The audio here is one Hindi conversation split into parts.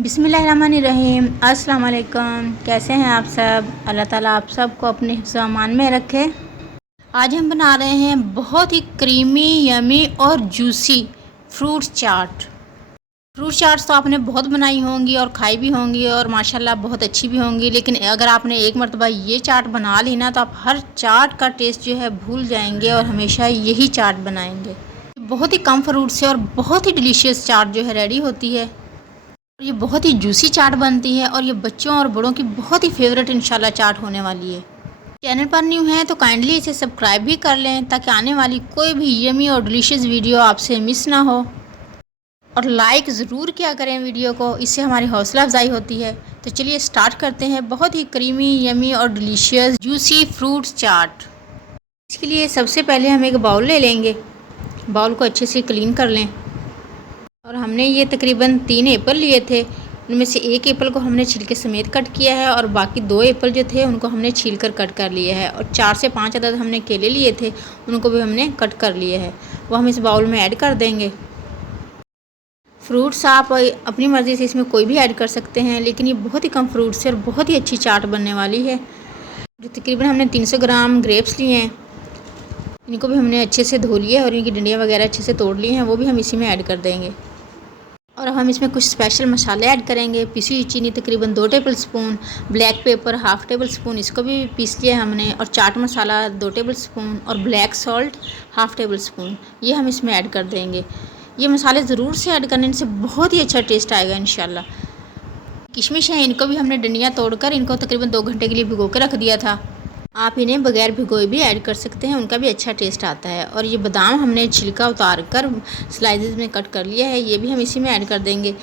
बिस्मिल्लाहिर्रहमानिर्रहीम। अस्सलाम वालेकुम। कैसे हैं आप सब? अल्लाह ताला आप सबको अपने हिफ्ज़-ओ-अमान में रखे। आज हम बना रहे हैं बहुत ही क्रीमी, यमी और जूसी फ्रूट चाट। फ्रूट चाट्स तो आपने बहुत बनाई होंगी और खाई भी होंगी और माशाल्लाह बहुत अच्छी भी होंगी, लेकिन अगर आपने एक मरतबा ये चाट बना ली ना तो आप हर चाट का टेस्ट जो है भूल जाएंगे और हमेशा यही चाट बनाएंगे। बहुत ही कम फ्रूट से और बहुत ही डिलीशियस चाट जो है रेडी होती है। ये बहुत ही जूसी चाट बनती है और ये बच्चों और बड़ों की बहुत ही फेवरेट इंशाल्लाह चाट होने वाली है। चैनल पर न्यू हैं तो काइंडली इसे सब्सक्राइब भी कर लें ताकि आने वाली कोई भी यमी और डिलीशियस वीडियो आपसे मिस ना हो। और लाइक ज़रूर किया करें वीडियो को, इससे हमारी हौसला अफजाई होती है। तो चलिए स्टार्ट करते हैं बहुत ही क्रीमी, यमी और डिलीशियस जूसी फ्रूट चाट। इसके लिए सबसे पहले हम एक बाउल ले लेंगे। बाउल को अच्छे से क्लीन कर लें। और हमने ये तकरीबन 3 एप्पल लिए थे, उनमें से एक एप्पल को हमने छिलके समेत कट किया है और बाकी 2 एप्पल जो थे उनको हमने छील कर कट कर लिया है। और 4 से 5 अदद हमने केले लिए थे, उनको भी हमने कट कर लिए है, वो हम इस बाउल में ऐड कर देंगे। फ्रूट्स आप अपनी मर्ज़ी से इसमें कोई भी ऐड कर सकते हैं, लेकिन ये बहुत ही कम फ्रूट्स है और बहुत ही अच्छी चाट बनने वाली है। जो तकरीबन हमने 300 ग्राम ग्रेप्स लिए हैं, इनको भी हमने अच्छे से धो लिया और इनकी डंडियाँ वगैरह अच्छे से तोड़ ली हैं, वो भी हम इसी में ऐड कर देंगे। और हम इसमें कुछ स्पेशल मसाले ऐड करेंगे। पिसी हुई चीनी तकरीबन 2 table spoon, black pepper half table spoon, इसको भी पीस लिया हमने, और चाट मसाला 2 टेबल स्पून और black salt half table spoon, ये हम इसमें ऐड कर देंगे। ये मसाले ज़रूर से ऐड करने से बहुत ही अच्छा टेस्ट आएगा इंशाल्लाह। किशमिश है, इनको भी हमने डंडियाँ तोड़कर इनको तकरीबन 2 घंटे के लिए भिगो के रख दिया था। आप इन्हें बगैर भिगोए भी ऐड कर सकते हैं, उनका भी अच्छा टेस्ट आता है। और ये बादाम हमने छिलका उतार कर स्लाइसेस में कट कर लिया है, ये भी हम इसी में ऐड कर देंगे।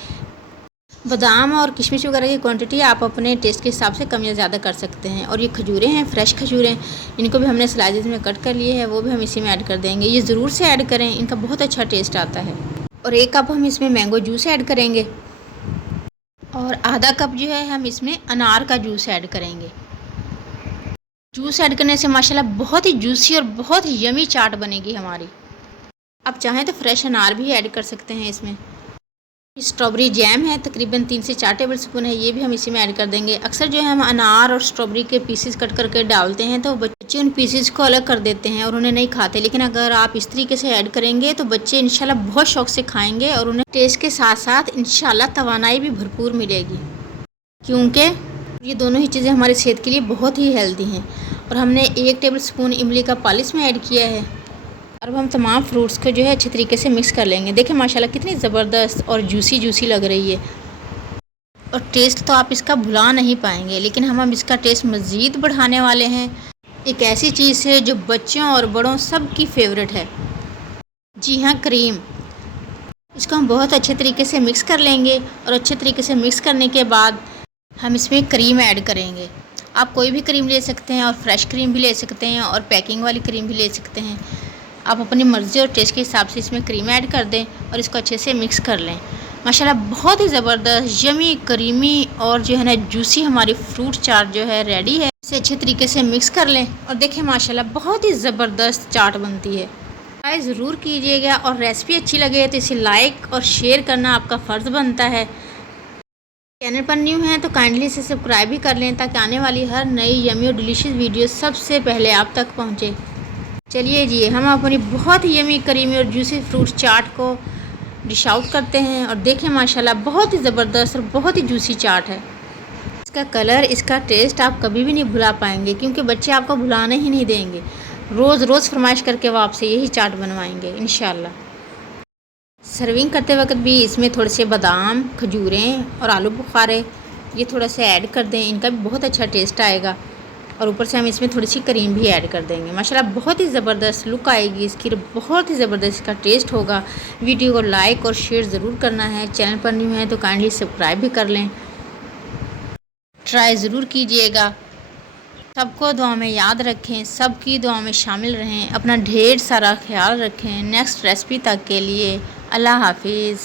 बादाम और किशमिश वगैरह की क्वांटिटी आप अपने टेस्ट के हिसाब से कम या ज़्यादा कर सकते हैं। और ये खजूरें हैं, फ्रेश खजूरें, इनको भी हमने स्लाइसेस में कट कर लिए हैं, वो भी हम इसी में ऐड कर देंगे। ये ज़रूर से ऐड करें, इनका बहुत अच्छा टेस्ट आता है। और 1 कप हम इसमें मैंगो जूस ऐड करेंगे और आधा कप जो है हम इसमें अनार का जूस ऐड करेंगे। जूस ऐड करने से माशाल्लाह बहुत ही जूसी और बहुत ही यमी चाट बनेगी हमारी। आप चाहें तो फ्रेश अनार भी ऐड कर सकते हैं इसमें। स्ट्रॉबेरी जैम है, तकरीबन 3 से 4 टेबल स्पून है, ये भी हम इसी में ऐड कर देंगे। अक्सर जो है हम अनार और स्ट्रॉबेरी के पीसेस कट करके डालते हैं तो बच्चे उन पीसेस को अलग कर देते हैं और उन्हें नहीं खाते, लेकिन अगर आप इस तरीके से ऐड करेंगे तो बच्चे इंशाल्लाह बहुत शौक़ से खाएँगे और उन्हें टेस्ट के साथ साथ इंशाल्लाह तवानाई भी भरपूर मिलेगी, क्योंकि ये दोनों ही चीज़ें हमारी सेहत के लिए बहुत ही हेल्दी हैं। और हमने 1 टेबल स्पून इमली का पालिश में ऐड किया है। अब हम तमाम फ्रूट्स को जो है अच्छे तरीके से मिक्स कर लेंगे। देखें माशाल्लाह कितनी ज़बरदस्त और जूसी जूसी लग रही है और टेस्ट तो आप इसका भुला नहीं पाएंगे, लेकिन हम इसका टेस्ट मज़ीद बढ़ाने वाले हैं। एक ऐसी चीज़ है जो बच्चों और बड़ों सब की फेवरेट है, जी हाँ, क्रीम। इसको हम बहुत अच्छे तरीके से मिक्स कर लेंगे और अच्छे तरीके से मिक्स करने के बाद हम इसमें क्रीम ऐड करेंगे। आप कोई भी क्रीम ले सकते हैं और फ्रेश क्रीम भी ले सकते हैं और पैकिंग वाली क्रीम भी ले सकते हैं। आप अपनी मर्ज़ी और टेस्ट के हिसाब से इसमें क्रीम ऐड कर दें और इसको अच्छे से मिक्स कर लें। माशाल्लाह बहुत ही ज़बरदस्त यमी, क्रीमी और जो है ना जूसी हमारी फ्रूट चाट जो है रेडी है। इसे अच्छे तरीके से मिक्स कर लें और देखें माशाल्लाह बहुत ही ज़बरदस्त चाट बनती है। ट्राई ज़रूर कीजिएगा और रेसिपी अच्छी लगे तो इसे लाइक और शेयर करना आपका फ़र्ज़ बनता है। चैनल पर न्यू हैं तो काइंडली इसे सब्सक्राइब भी कर लें ताकि आने वाली हर नई यमी और डिलीशियस वीडियो सबसे पहले आप तक पहुंचे। चलिए जी, हम अपनी बहुत ही यमी, क्रीमी और जूसी फ्रूट चाट को डिश आउट करते हैं और देखें माशाल्लाह बहुत ही ज़बरदस्त और बहुत ही जूसी चाट है। इसका कलर, इसका टेस्ट आप कभी भी नहीं भुला पाएंगे, क्योंकि बच्चे आपको भुलाने ही नहीं देंगे। रोज़ रोज़ फरमाइश करके वो आपसे यही चाट बनवाएंगे इंशाल्लाह। सर्विंग करते वक्त भी इसमें थोड़े से बादाम, खजूरें और आलू बुखारे ये थोड़ा सा ऐड कर दें, इनका भी बहुत अच्छा टेस्ट आएगा। और ऊपर से हम इसमें थोड़ी सी क्रीम भी ऐड कर देंगे। माशाल्लाह बहुत ही ज़बरदस्त लुक आएगी इसकी, बहुत ही ज़बरदस्त इसका टेस्ट होगा। वीडियो को लाइक और शेयर ज़रूर करना है। चैनल पर न्यू है तो काइंडली सब्सक्राइब भी कर लें। ट्राई ज़रूर कीजिएगा। सबको दुआ में याद रखें, सबकी दुआ में शामिल रहें, अपना ढेर सारा ख्याल रखें। नेक्स्ट रेसिपी तक के लिए अल्लाह हाफिज़।